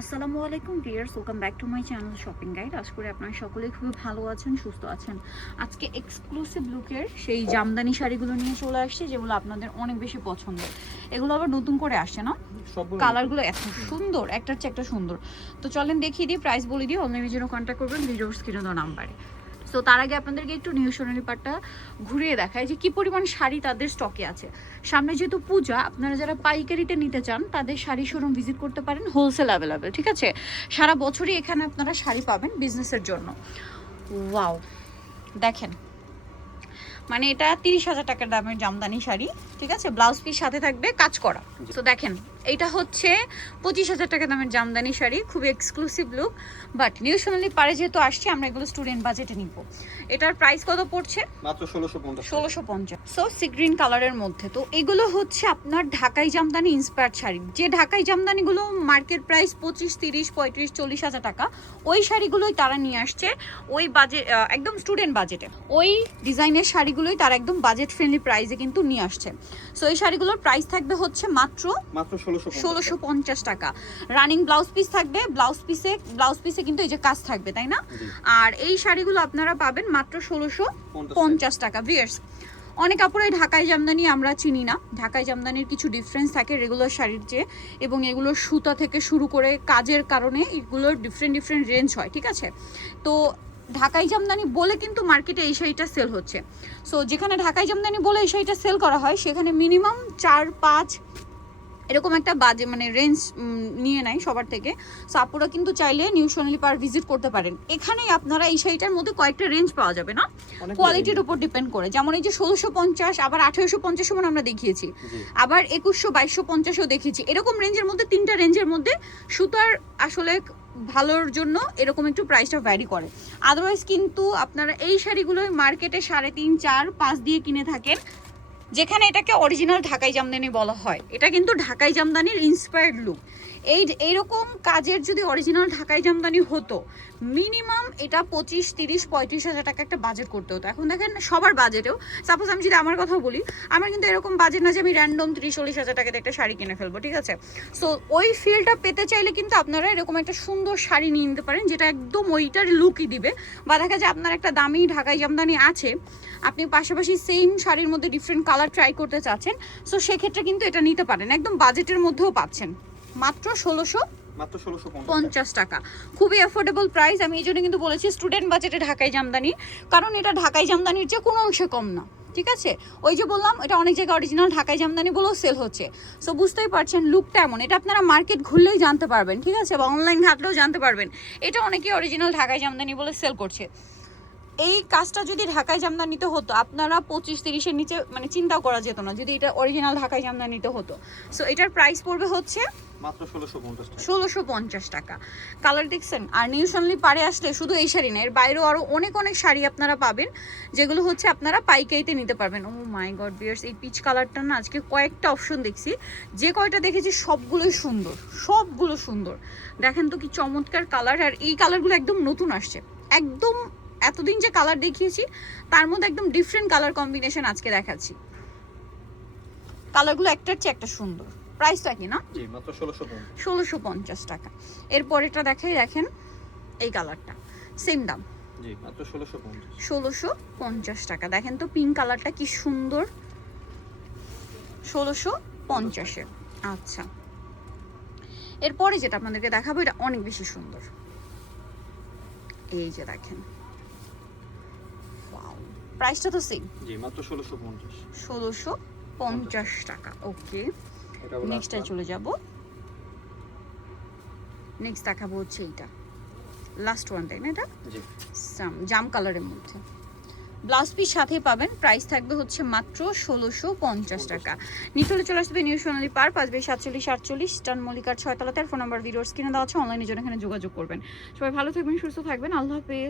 আসসালামু আলাইকুম viewers, welcome back to my channel shopping guide. আশা করি আপনারা সকলেই খুবই ভালো আছেন, সুস্থ আছেন। আজকে এক্সক্লুসিভ লুকের সেই জামদানি শাড়িগুলো নিয়ে চলে আসছে, যেগুলো আপনাদের অনেক বেশি পছন্দ। এগুলো আবার নতুন করে আসছে না, কালারগুলো এত সুন্দর, একটার চেয়ে একটা সুন্দর। তো চলেন দেখিয়ে দিই, প্রাইস বলে দিই। অনলাইনের জন্য কন্ট্যাক্ট করবেন ভিডিওর স্ক্রিনে দেওয়া নাম্বারে। তো তার আগে আপনাদেরকে একটু নিউ সোনালী পাটটা ঘুরিয়ে দেখায় যে কি পরিমাণ শাড়ি তাদের স্টকে আছে। সামনে যেহেতু পূজা, আপনারা যারা পাইকারিতে নিতে চান তাদের শাড়ি শোরুম ভিজিট করতে পারেন, হোলসেল অ্যাভেলেবেল। ঠিক আছে, সারা বছরই এখানে আপনারা শাড়ি পাবেন বিজনেসের জন্য। ওয়াও, দেখেন, মানে এটা 30,000 টাকার দামের জামদানি শাড়ি। ঠিক আছে, ব্লাউজ পিস সাথে থাকবে কাজ করা। তো দেখেন, এটা হচ্ছে 25,000 টাকা দামের জামদানি শাড়ি, খুবই এক্সক্লুসিভ লুক। বাট নিউ সোনালী পারে যেহেতু আসছে, আমরা এগুলো স্টুডেন্ট বাজেটে নিব। এটার প্রাইস কত পড়ছে? মাত্র 1650। 1650। সো সি গ্রিন কালারের মধ্যে। তো এগুলো হচ্ছে আপনার ঢাকাই জামদানি ইন্সপায়ার্ড শাড়ি। যে ঢাকাই জামদানিগুলো মার্কেট প্রাইস 25, 30, 35, 40,000 টাকা, ওই শাড়িগুলোই তারা নিয়ে আসছে ওই বাজেট, একদম স্টুডেন্ট বাজেটে। ওই ডিজাইনের শাড়িগুলোই তারা একদম বাজেট ফ্রেন্ডলি প্রাইসে কিন্তু নিয়ে আসছে। সো এই শাড়িগুলোর প্রাইস থাকবে হচ্ছে মাত্র 1650 টাকা। রানিং ব্লাউজ পিস থাকবে, ব্লাউজ পিসে কিন্তু এই যে কাজ থাকবে, তাই না? আর এই শাড়িগুলো আপনারা পাবেন মাত্র 1650 টাকা। ভিউয়ার্স, অনেক আপুরাই ঢাকাই জামদানি আমরা চিনি না। ঢাকাই জামদানির কিছু ডিফারেন্স থাকে রেগুলার শাড়ির চেয়ে, এবং এগুলোর সুতা থেকে শুরু করে কাজের কারণে এগুলোর ডিফারেন্ট রেঞ্জ হয়। ঠিক আছে, তো ঢাকাই জামদানি বলে কিন্তু মার্কেটে এই শাড়িটা সেল হচ্ছে। সো যেখানে ঢাকাই জামদানি বলে এই শাড়িটা সেল করা হয়, সেখানে মিনিমাম 4-5 এরকম একটা বাজে মানে রেঞ্জ নিয়ে নেয় সবার থেকে। সো আপুরা কিন্তু চাইলে নিউ সোনালী পার ভিজিট করতে পারেন। এখানেই আপনারা এই শাড়িটার মধ্যে কয়েকটা রেঞ্জ পাওয়া যাবে না, কোয়ালিটির উপর ডিপেন্ড করে। যেমন এই যে 1650, আবার 1850 সমান আমরা দেখিয়েছি, আবার 2100, 2250ও দেখিয়েছি। এরকম রেঞ্জের মধ্যে, 3টা রেঞ্জের মধ্যে সুতার আসলে ভালোর জন্য এরকম একটু প্রাইসটা ভ্যারি করে। আদারওয়াইজ কিন্তু আপনারা এই শাড়িগুলোই মার্কেটে 3.5, 4, 5 দিয়ে কিনে থাকেন, যেখানে এটাকে অরিজিনাল ঢাকাই জামদানি বলা হয়। এটা কিন্তু ঢাকাই জামদানির ইন্সপায়ার্ড লুক। এইরকম কাজের যদি অরিজিনাল ঢাকাই জামদানি হতো, মিনিমাম এটা 25, 30, 35,000 টাকা একটা বাজেট করতে হতো। এখন দেখেন সবার বাজেটেও, সাপোজ আমি যদি আমার কথাও বলি, আমার কিন্তু এরকম বাজেট না যে আমি র্যান্ডম 30-40,000 টাকাতে একটা শাড়ি কিনে ফেলবো। ঠিক আছে, সো ওই ফিলটা পেতে চাইলে কিন্তু আপনারা এরকম একটা সুন্দর শাড়ি নিয়ে নিতে পারেন, যেটা একদম ওইটার লুকই দিবে। বা দেখা যায় আপনার একটা দামি ঢাকাই জামদানি আছে, আপনি পাশাপাশি সেম শাড়ির মধ্যে ডিফারেন্ট কালার ট্রাই করতে চাচ্ছেন, সো সেক্ষেত্রে কিন্তু এটা নিতে পারেন। একদম বাজেটের মধ্যেও পাচ্ছেন, মাত্র 1650 টাকা। খুবই অ্যাফোর্ডেবল প্রাইস। আমি এই জন্য কিন্তু বলেছি স্টুডেন্ট বাজেটে ঢাকাই জামদানি, কারণ এটা ঢাকাই জামদানির চেয়ে কোনো অংশে কম না। ঠিক আছে, ওই যে বললাম এটা অনেক জায়গায় অরিজিনাল ঢাকাই জামদানি বলেও সেল হচ্ছে। সো বুঝতেই পারছেন লুকটা এমন। এটা আপনারা মার্কেট ঘুরলেই জানতে পারবেন। ঠিক আছে, বা অনলাইন ঘাটলেও জানতে পারবেন এটা অনেকেই অরিজিনাল ঢাকাই জামদানি বলে সেল করছে। এই কাজটা যদি ঢাকাই জামদানিতে হতো, আপনারা 25-30-এর নিচে মানে চিন্তাও করা যেত না যদি এটা অরিজিনাল ঢাকাই জামদানিতে হতো। সো এটার প্রাইস পড়বে হচ্ছে মাত্র 1650 টাকা। কালার দেখছেন? আর নিউ সোনালী পারে আসলে শুধু এই শাড়ি না, এর বাইরেও আরো অনেক শাড়ি আপনারা পাবেন, যেগুলো হচ্ছে আপনারা পাইকারিতে নিতে পারবেন। ও মাই গড ভিউয়ার্স, এই পিচ কালারটা না আজকে কয়েকটা অপশন দেখছি, যে কয়টা দেখেছি সবগুলোই সুন্দর, সবগুলো সুন্দর। দেখেন তো কি চমৎকার কালার। আর এই কালারগুলো একদম নতুন আসছে, একদম এতদিন যে কালার দেখিয়েছি তার মধ্যে একদম ডিফারেন্ট কালার কম্বিনেশন আজকে দেখাচ্ছি। কালারগুলো একটার চেয়ে একটা সুন্দর। প্রাইসটা কি না? জি, মাত্র 1650 টাকা। এরপর এটা দেখেন এই কালারটা, সেম দাম। জি, মাত্র 1650 টাকা। দেখেন তো পিঙ্ক কালারটা কি সুন্দর, 1650-এ। আচ্ছা, এরপরে যেটা আপনাদেরকে দেখাবো এটা অনেক বেশি সুন্দর। এই যে দেখেন, প্রাইসটা তো সেম। জি, মাত্র 1650 টাকা। ওকে, নেক্সটে চলে যাব। নেক্সট দেখাবো হচ্ছে এইটা, লাস্ট ওয়ান, তাই না? এটা জি, জাম কালারের মধ্যে ব্লাউজ পিস সাথে পাবেন। প্রাইস থাকবে হচ্ছে মাত্র 1650 টাকা। নিচলে চলে আসবে নিউ সোনালী পার, 5/47-48 স্টান মল্লিকার 6 তলাতে। ফোন নাম্বার ভিডিওর স্ক্রিনে দেওয়া আছে, অনলাইনে জন্য এখানে যোগাযোগ করবেন। সবাই ভালো থাকবেন, সুস্থ থাকবেন, আল্লাহ হাফেজ।